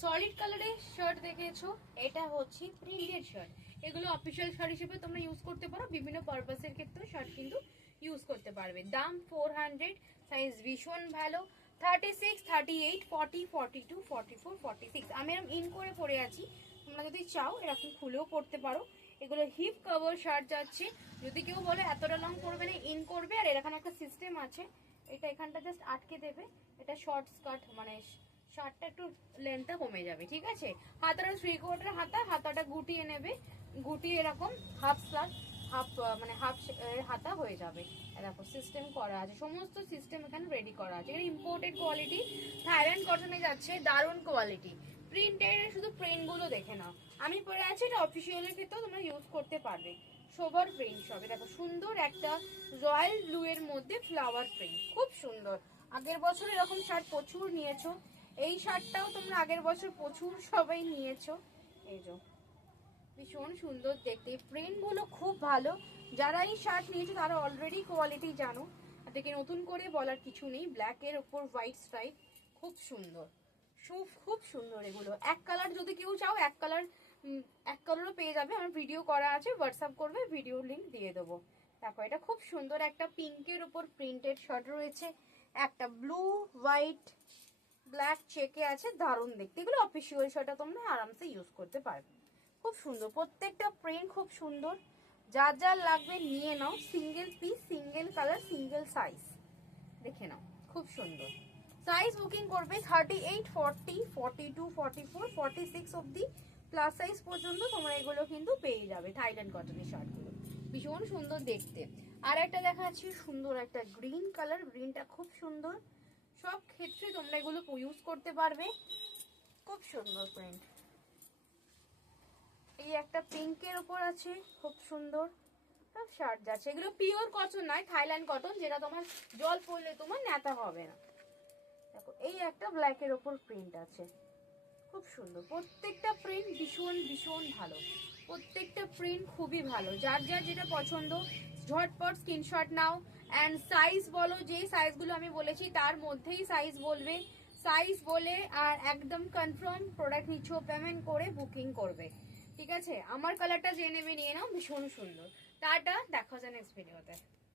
Solid কালারের shirt দেখেছো, এটা হচ্ছে প্রিন্টেড শার্ট। এগুলো অফিসিয়াল শার্ট হিসেবে তোমরা ইউজ করতে পারো, বিভিন্ন পারপাসের ক্ষেত্রে শার্ট কিন্তু ইউজ করতে পারবে। দাম 400, সাইজ ভীষণ ভালো। 36, 38, 40, 42, 44, 46 আমি এরকম ইন করে পরে আছি। তোমরা যদি চাও এরকম খুলেও পড়তে পারো। এগুলো হিপ কভার শার্ট যাচ্ছে। যদি কেউ বলে এতটা লং পরবে না, ইন করবে। আর এখানে একটা সিস্টেম আছে, এটা এখানটা জাস্ট আটকে দেবে। এটা শর্ট স্কার্ট, মানে শার্টটা একটু লেন্থটা কমে যাবে, ঠিক আছে। হাতাটা 3/4 হাতা, হাতাটা গুটিয়ে নেবে, গুটিয়ে এরকম হাফ স্কার্ট, হাফ মানে হাফ হাতা হয়ে যাবে। দেখো সিস্টেম করা আছে, সমস্ত সিস্টেম এখানে রেডি করা আছে। এটা ইম্পোর্টেড কোয়ালিটি, থাইল্যান্ড কটনে যাচ্ছে, দারুণ কোয়ালিটি। প্রিন্টের শুধু প্রিন্ট গুলো দেখে নাও। আমি পরে আছি, এটা অফিসিয়ালের ক্ষেত্রেও তোমরা ইউজ করতে পারবে। সোবার প্রিন্ট সবে দেখো, সুন্দর একটা রয়্যাল ব্লু এর মধ্যে ফ্লাওয়ার প্রিন্ট, খুব সুন্দর। আগের বছর এরকম শার্ট প্রচুর নিয়েছো, এই শার্টটাও তোমরা আগের বছর প্রচুর সবাই নিয়েছো। এই যে ভীষণ সুন্দর দেখতে, প্রিন্ট গুলো খুব ভালো। যারা এই শার্ট নিয়েছো তারা অলরেডি কোয়ালিটি জানো, এটাকে নতুন করে বলার কিছু নেই। ব্ল্যাক এর উপর হোয়াইট স্ট্রাইপ, খুব সুন্দর, খুব সুন্দর। এগুলো এক কালার যদি কেউ চাও, এক কালারও পেয়ে যাবে। আমার ভিডিও করা আছে, হোয়াটসঅ্যাপ করবে, ভিডিও লিংক দিয়ে দেবো। দেখো এটা খুব সুন্দর একটা পিঙ্কের উপর প্রিন্টেড শার্ট রয়েছে, একটা ব্লু হোয়াইট ব্ল্যাক চেকে আছে, দারুণ দেখতে। এগুলো অফিসিয়াল শার্টটা তোমরা আরামসে ইউজ করতে পারবে। খুব সুন্দর, প্রত্যেকটা প্রিন্ট খুব সুন্দর। যার যার লাগবে নিয়ে নাও, single piece, single colour, single size দেখে নাও, খুব সুন্দর। সাইজ বুকিং করবে 38, 40, 42, 44, 46 অব্দি প্লাস সাইজ পর্যন্ত তোমরা এগুলো কিন্তু পেয়ে যাবে। থাইল্যান্ড কটনের শার্টগুলো ভীষণ সুন্দর দেখতে। আর একটা দেখাচ্ছি, সুন্দর একটা গ্রিন কালার, গ্রিনটা খুব সুন্দর। সব ক্ষেত্রে তোমরা এগুলো ইউজ করতে পারবে, খুব সুন্দর প্রিন্ট। এই একটা পিঙ্কের উপর আছে, খুব সুন্দর সব শার্ট যাচ্ছে। এগুলো পিওর কটন নয়, থাইল্যান্ড কটন, যেটা তোমার জল পড়লে তোমার নেতা হবে না। দেখো এই একটা ব্ল্যাকের ওপর প্রিন্ট আছে, খুব সুন্দর। প্রত্যেকটা প্রিন্ট ভীষণ ভীষণ ভালো, প্রত্যেকটা প্রিন্ট খুবই ভালো। যার যার যেটা পছন্দ ঝটপট স্ক্রিনশট নাও। অ্যান্ড সাইজ বলো, যে সাইজগুলো আমি বলেছি তার মধ্যেই সাইজ বলবে, সাইজ বলে আর একদম কনফার্ম প্রোডাক্ট নিচ্ছ, পেমেন্ট করে বুকিং করবে, ঠিক আছে। আমার কালারটা যে নেবে নিয়ে নাও, ভীষণ সুন্দর। টাটা, দেখা যায় নেক্সট ভিডিওতে।